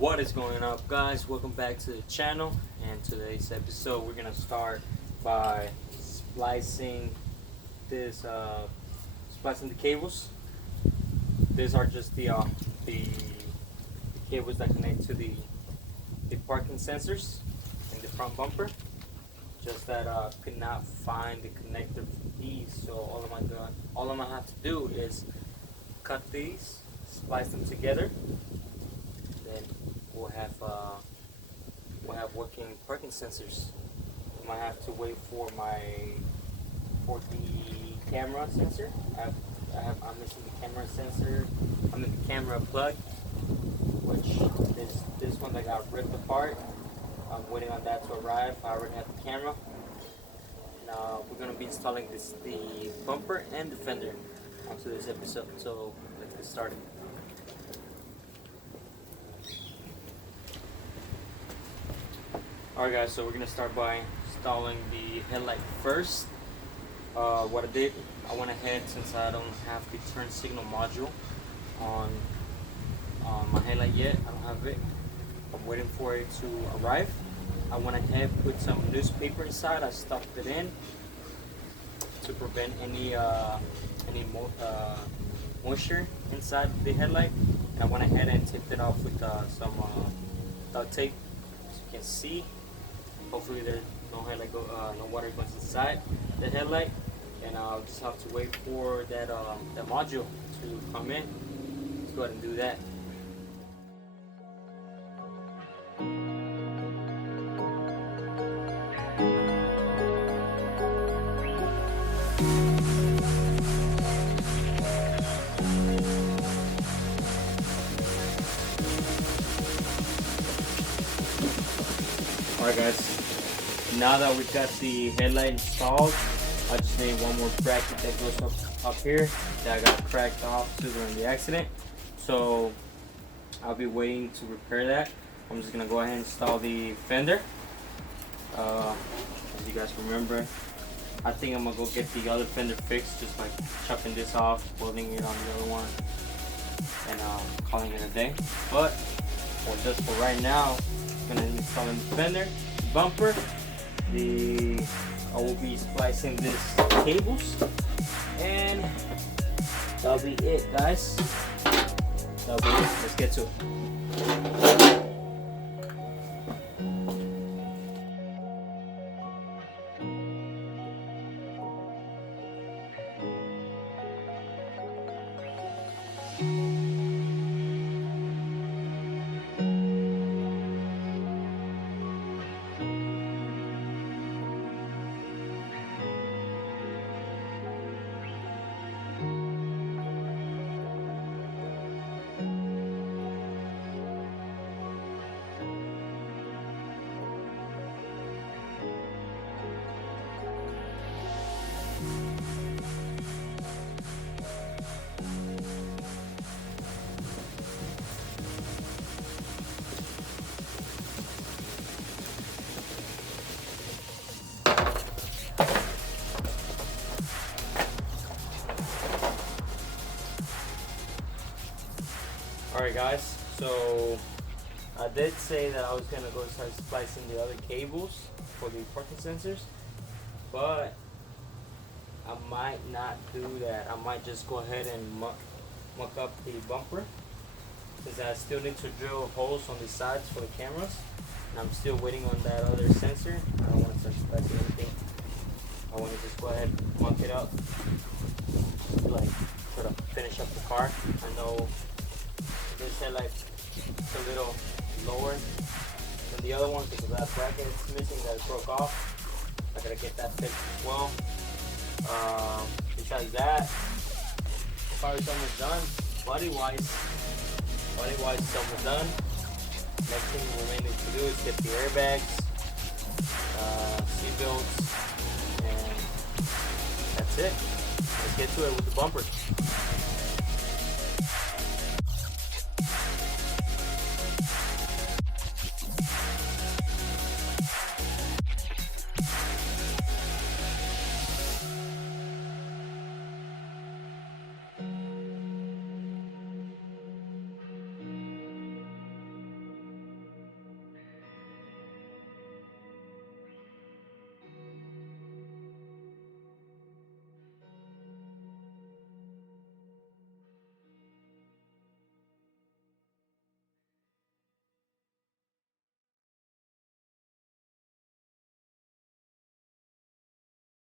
What is going up, guys? Welcome back to the channel, and today's episode we're gonna start by splicing the cables. These are just the cables that connect to the parking sensors in the front bumper. Just that could not find the connector piece, so all I'm gonna have to do is cut these, splice them together. Then we'll have working parking sensors. I might have to wait for the camera sensor. I'm missing the camera sensor. I'm in the camera plug, which is this one that got ripped apart. I'm waiting on that to arrive. I already have the camera. Now we're gonna be installing the bumper and the fender onto this episode. So let's get started. Alright guys, so we're going to start by installing the headlight first. What I did, I went ahead, since I don't have the turn signal module on my headlight yet, I don't have it. I'm waiting for it to arrive. I went ahead, put some newspaper inside, I stuffed it in to prevent any moisture inside the headlight. And I went ahead and taped it off with some duct tape, as you can see. Hopefully there's no water goes inside the headlight, and I'll just have to wait for that module to come in. Let's go ahead and do that. Alright guys, now that we've got the headlight installed, I just need one more bracket that goes up here that I got cracked off during the accident. So I'll be waiting to repair that. I'm just gonna go ahead and install the fender. As you guys remember, I think I'm gonna go get the other fender fixed just by chopping this off, welding it on the other one, and calling it a day. But just for right now, I'm gonna install the fender, bumper. I will be splicing these cables, and that'll be it, guys. That'll be it. Let's get to it. Alright guys, so I did say that I was going to go start splicing the other cables for the parking sensors, but I might not do that. I might just go ahead and muck up the bumper, since I still need to drill holes on the sides for the cameras, and I'm still waiting on that other sensor. I don't want to start splicing anything. I want to just go ahead and muck it up, like sort of finish up the car. I know this headlight is a little lower than the other one because that bracket is missing that broke off. I gotta get that fixed as well. Besides that, probably something's done. Body wise, something's done. Next thing remaining to do is get the airbags, seat belts, and that's it. Let's get to it with the bumper.